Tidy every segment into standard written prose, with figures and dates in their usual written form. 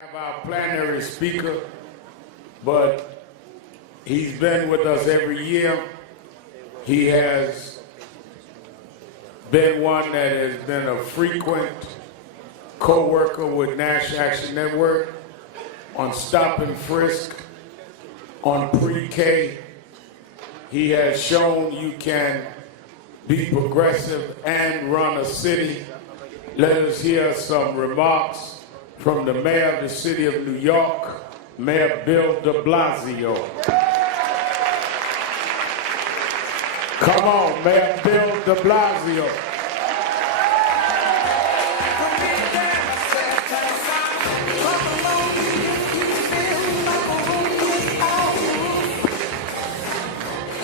Have our plenary speaker, but he's been with us every year. He has been one that has been a frequent co-worker with National Action Network on Stop and Frisk, on pre-K. He has shown you can be progressive and run a city. Let us hear some remarks from the Mayor of the City of New York, Mayor Bill Deblasio. Come on, Mayor Bill Deblasio.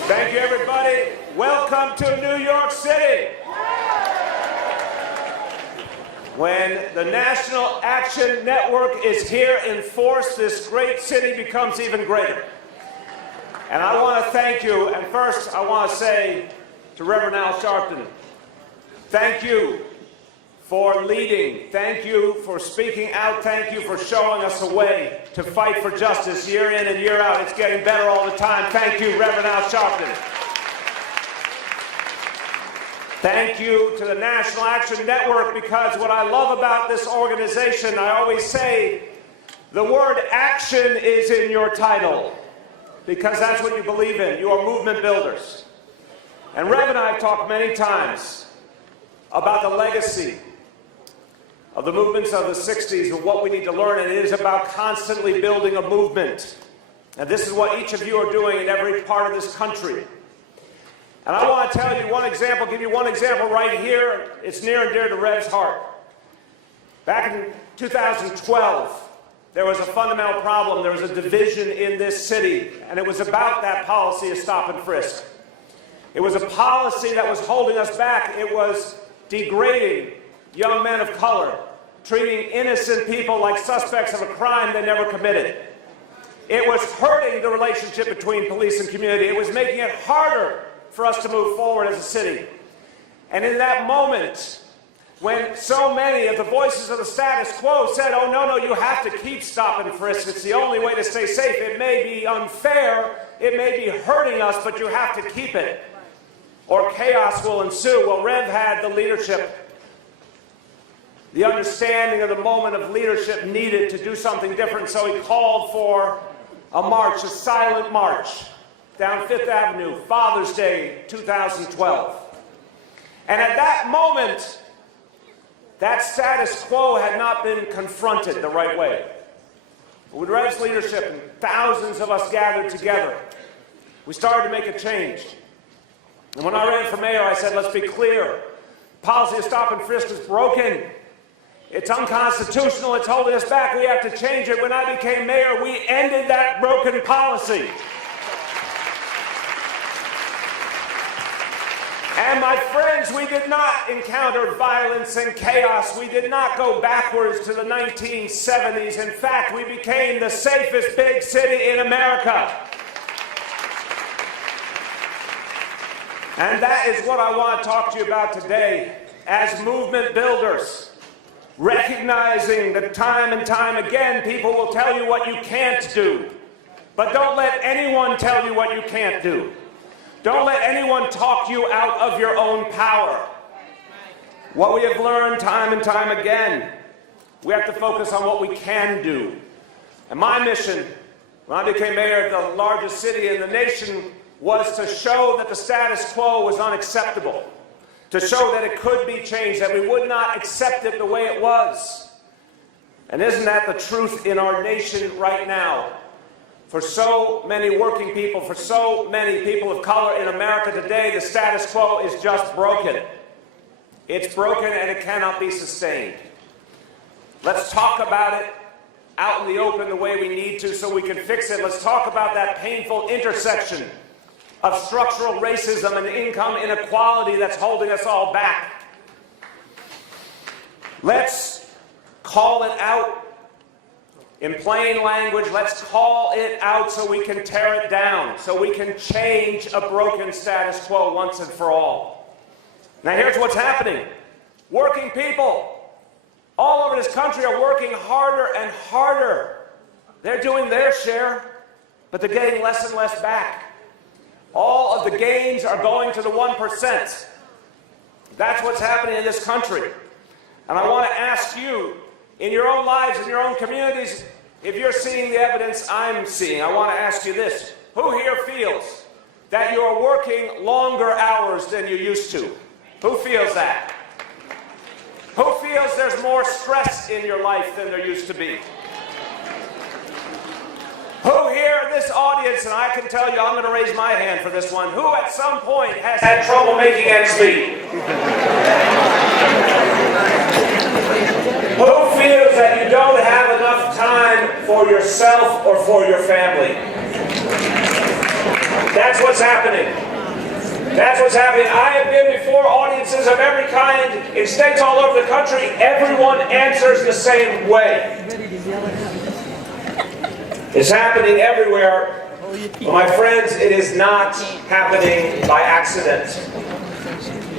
Thank you, everybody. Welcome to New York City. When the National Action Network is here in force, this great city becomes even greater. And I want to thank you. And first, I want to say to Reverend Al Sharpton, thank you for leading. Thank you for speaking out. Thank you for showing us a way to fight for justice year in and year out. It's getting better all the time. Thank you, Reverend Al Sharpton. Thank you to the National Action Network, because what I love about this organization, I always say, the word action is in your title, because that's what you believe in. You are movement builders. And Rev and I have talked many times about the legacy of the movements of the 60s and what we need to learn, and it is about constantly building a movement. And this is what each of you are doing in every part of this country. And I want to tell you one example, give you one example right here. It's near and dear to Rev's heart. Back in 2012, there was a fundamental problem. There was a division in this city, and it was about that policy of stop and frisk. It was a policy that was holding us back. It was degrading young men of color, treating innocent people like suspects of a crime they never committed. It was hurting the relationship between police and community. It was making it harder for us to move forward as a city. And in that moment, when so many of the voices of the status quo said, oh, no, you have to keep stop and frisk. It's the only way to stay safe. It may be unfair. It may be hurting us, but you have to keep it, or chaos will ensue. Well, Rev had the leadership, the understanding of the moment of leadership needed to do something different, so he called for a march, a silent march, down Fifth Avenue, Father's Day, 2012. And at that moment, that status quo had not been confronted the right way. With Rev's leadership and thousands of us gathered together, we started to make a change. And when I ran for mayor, I said, let's be clear. Policy of stop and frisk is broken. It's unconstitutional. It's holding us back. We have to change it. When I became mayor, we ended that broken policy. And my friends, we did not encounter violence and chaos. We did not go backwards to the 1970s. In fact, we became the safest big city in America. And that is what I want to talk to you about today. As movement builders, recognizing that time and time again, people will tell you what you can't do. But don't let anyone tell you what you can't do. Don't let anyone talk you out of your own power. What we have learned time and time again, we have to focus on what we can do. And my mission, when I became mayor of the largest city in the nation, was to show that the status quo was unacceptable, to show that it could be changed, that we would not accept it the way it was. And isn't that the truth in our nation right now? For so many working people, for so many people of color in America today, the status quo is just broken. It's broken and it cannot be sustained. Let's talk about it out in the open the way we need to so we can fix it. Let's talk about that painful intersection of structural racism and income inequality that's holding us all back. Let's call it out. In plain language, let's call it out so we can tear it down, so we can change a broken status quo once and for all. Now here's what's happening. Working people all over this country are working harder and harder. They're doing their share, but they're getting less and less back. All of the gains are going to the 1%. That's what's happening in this country. And I want to ask you, in your own lives, in your own communities, if you're seeing the evidence I'm seeing, I want to ask you this. Who here feels that you're working longer hours than you used to? Who feels that? Who feels there's more stress in your life than there used to be? Who here in this audience, and I can tell you, I'm going to raise my hand for this one, who at some point has had trouble making ends meet? Who feels that you don't have enough time for yourself or for your family? That's what's happening. That's what's happening. I have been before audiences of every kind in states all over the country. Everyone answers the same way. It's happening everywhere. But my friends, it is not happening by accident.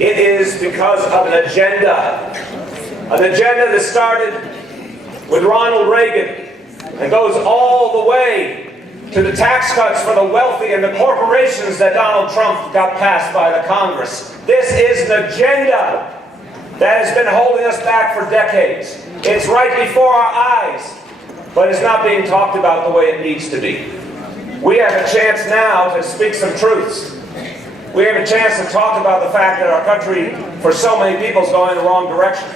It is because of an agenda. An agenda that started with Ronald Reagan and goes all the way to the tax cuts for the wealthy and the corporations that Donald Trump got passed by the Congress. This is an agenda that has been holding us back for decades. It's right before our eyes, but it's not being talked about the way it needs to be. We have a chance now to speak some truths. We have a chance to talk about the fact that our country, for so many people, is going in the wrong direction.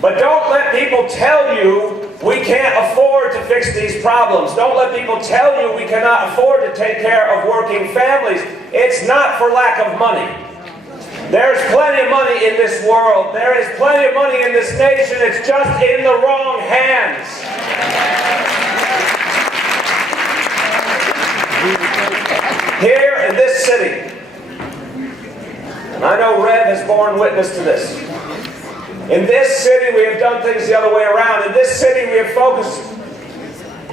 But don't let people tell you we can't afford to fix these problems. Don't let people tell you we cannot afford to take care of working families. It's not for lack of money. There's plenty of money in this world. There is plenty of money in this nation. It's just in the wrong hands. Here in this city, and I know Rev has borne witness to this, in this city we have done things the other way around. In this city we have focused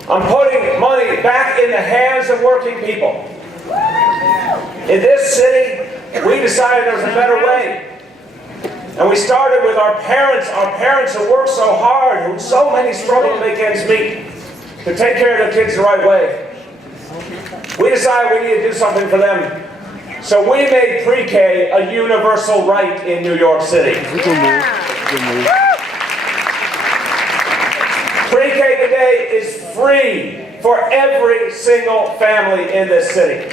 on putting money back in the hands of working people. In this city we decided there was a better way. And we started with our parents who work so hard, who so many struggle to make ends meet, to take care of their kids the right way. We decided we need to do something for them. So we made pre-K a universal right in New York City. Pre-K today is free for every single family in this city.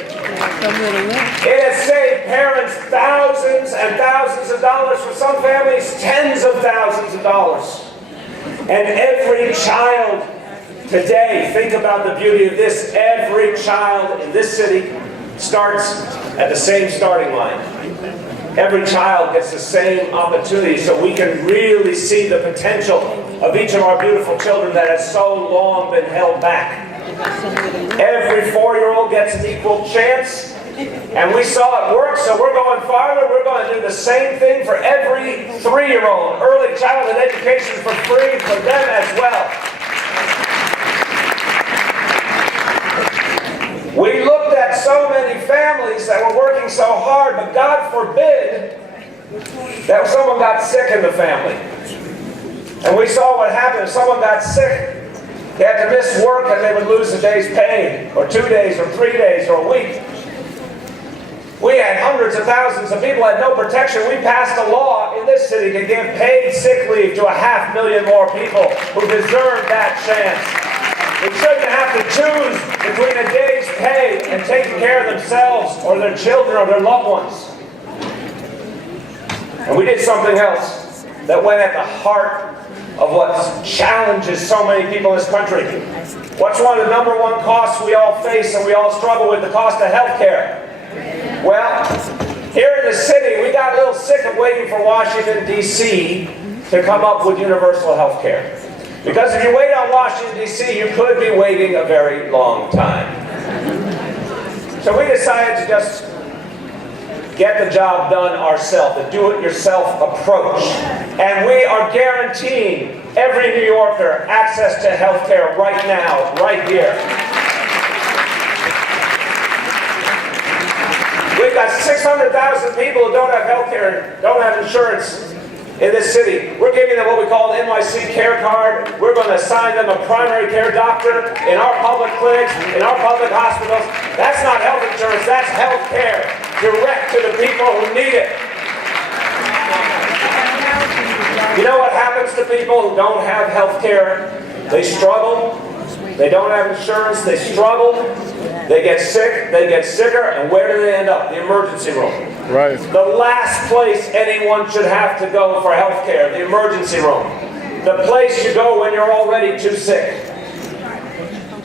It has saved parents thousands and thousands of dollars, for some families tens of thousands of dollars. And every child today, think about the beauty of this, every child in this city starts at the same starting line. Every child gets the same opportunity, so we can really see the potential of each of our beautiful children that has so long been held back. Every 4-year-old gets an equal chance, and we saw it work, so we're going farther. We're going to do the same thing for every 3-year-old. Early childhood education for free for them as well. We looked at so many families that were working so hard, but God forbid that someone got sick in the family. And we saw what happened. If someone got sick, they had to miss work and they would lose a day's pay, or 2 days, or 3 days, or a week. We had hundreds of thousands of people had no protection. We passed a law in this city to give paid sick leave to 500,000 more people who deserve that chance. They shouldn't have to choose between a day's pay and taking care of themselves or their children or their loved ones. And we did something else that went at the heart of what challenges so many people in this country. What's one of the number one costs we all face and we all struggle with? The cost of health care. Well, here in the city, we got a little sick of waiting for Washington, D.C. to come up with universal health care. Because if you wait on Washington, D.C., you could be waiting a very long time. So we decided to just get the job done ourselves, the do-it-yourself approach. And we are guaranteeing every New Yorker access to health care right now, right here. We've got 600,000 people who don't have health care, don't have insurance. in this city. We're giving them what we call an NYC care card. We're going to assign them a primary care doctor in our public clinics, in our public hospitals. That's not health insurance, that's health care, direct to the people who need it. You know what happens to people who don't have health care? They struggle. They don't have insurance. They struggle. They get sick. They get sicker. And where do they end up? The emergency room. Right. The last place anyone should have to go for health care, the emergency room. The place you go when you're already too sick.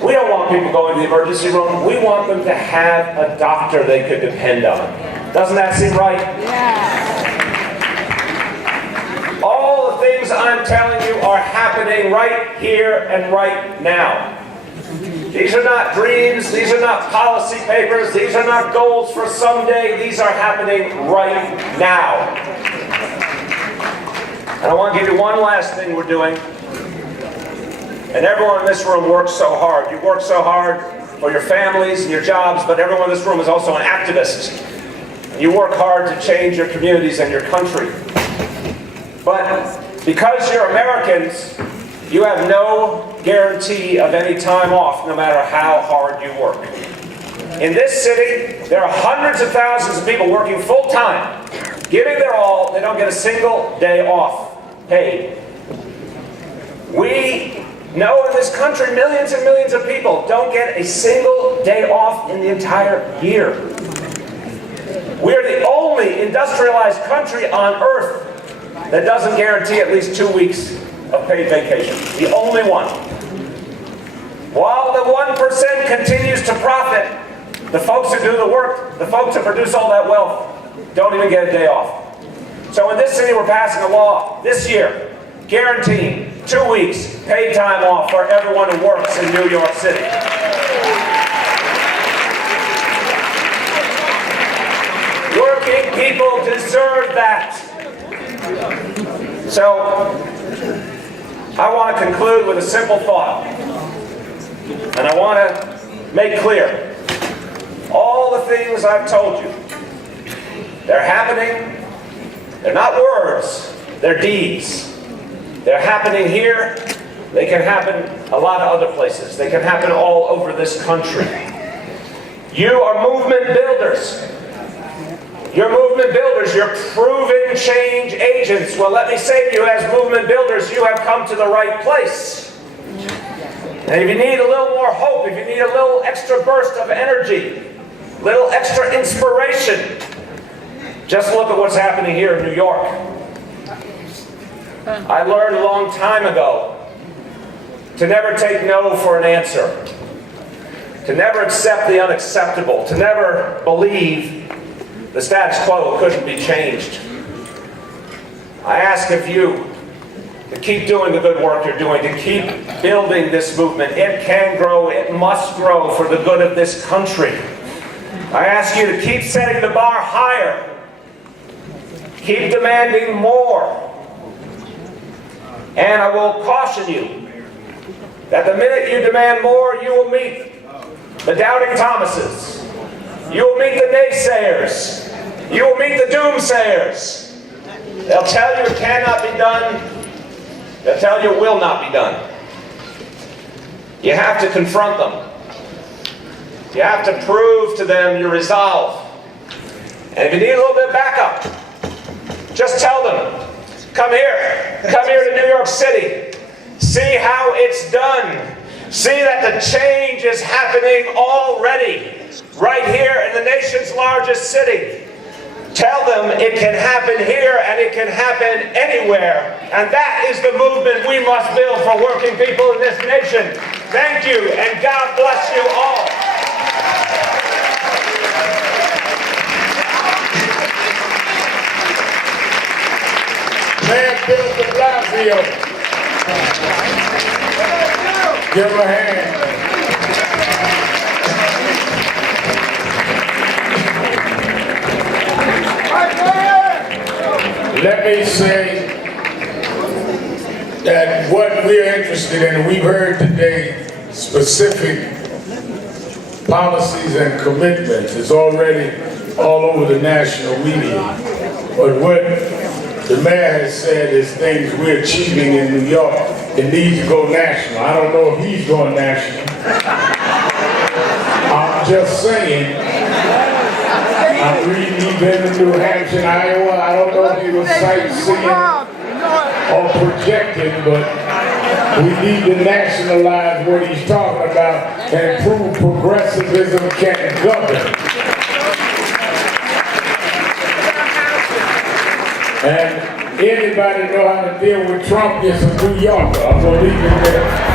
We don't want people going to the emergency room. We want them to have a doctor they could depend on. Doesn't that seem right? Yeah. All the things I'm telling you are happening right here and right now. These are not dreams, these are not policy papers, these are not goals for someday, these are happening right now. And I want to give you one last thing we're doing. And everyone in this room works so hard. You work so hard for your families and your jobs, but everyone in this room is also an activist. You work hard to change your communities and your country. But because you're Americans, you have no guarantee of any time off, no matter how hard you work. In this city, there are hundreds of thousands of people working full-time, giving their all. They don't get a single day off paid. We know in this country, millions and millions of people don't get a single day off in the entire year. We're the only industrialized country on earth that doesn't guarantee at least 2 weeks of paid vacation. The only one. While the 1% continues to profit, the folks who do the work, the folks who produce all that wealth, don't even get a day off. So in this city, we're passing a law this year guaranteeing 2 weeks paid time off for everyone who works in New York City. Working people deserve that. So, I want to conclude with a simple thought. And I want to make clear, all the things I've told you, they're happening. They're not words, they're deeds. They're happening here. They can happen a lot of other places. They can happen all over this country. You are movement builders. You're movement builders. You're proven change agents. Well, let me say to you, as movement builders, you have come to the right place. And if you need a little more hope, if you need a little extra burst of energy, a little extra inspiration, just look at what's happening here in New York. I learned a long time ago to never take no for an answer, to never accept the unacceptable, to never believe the status quo couldn't be changed. I ask of you to keep doing the good work you're doing, to keep building this movement. It can grow, it must grow for the good of this country. I ask you to keep setting the bar higher, keep demanding more. And I will caution you that the minute you demand more, you will meet the doubting Thomases. You will meet the naysayers. You will meet the doomsayers. They'll tell you it cannot be done. They'll tell you it will not be done. You have to confront them. You have to prove to them your resolve. And if you need a little bit of backup, just tell them, come here to New York City. See how it's done. See that the change is happening already, right here in the nation's largest city. Tell them it can happen here and it can happen anywhere. And that is the movement we must build for working people in this nation. Thank you, and God bless you all. Mayor Deblasio. Give him a hand. Let me say that what we're interested in, we've heard today specific policies and commitments. It's already all over the national media. But what the mayor has said is things we're achieving in New York. It needs to go national. I don't know if he's going national. I'm just saying. I'm reading he's been to New Hampshire and Iowa. I don't know if he was sightseeing or projecting, but we need to nationalize what he's talking about and prove progressivism can govern. And anybody know how to deal with Trump is a New Yorker. I'm going to leave it there.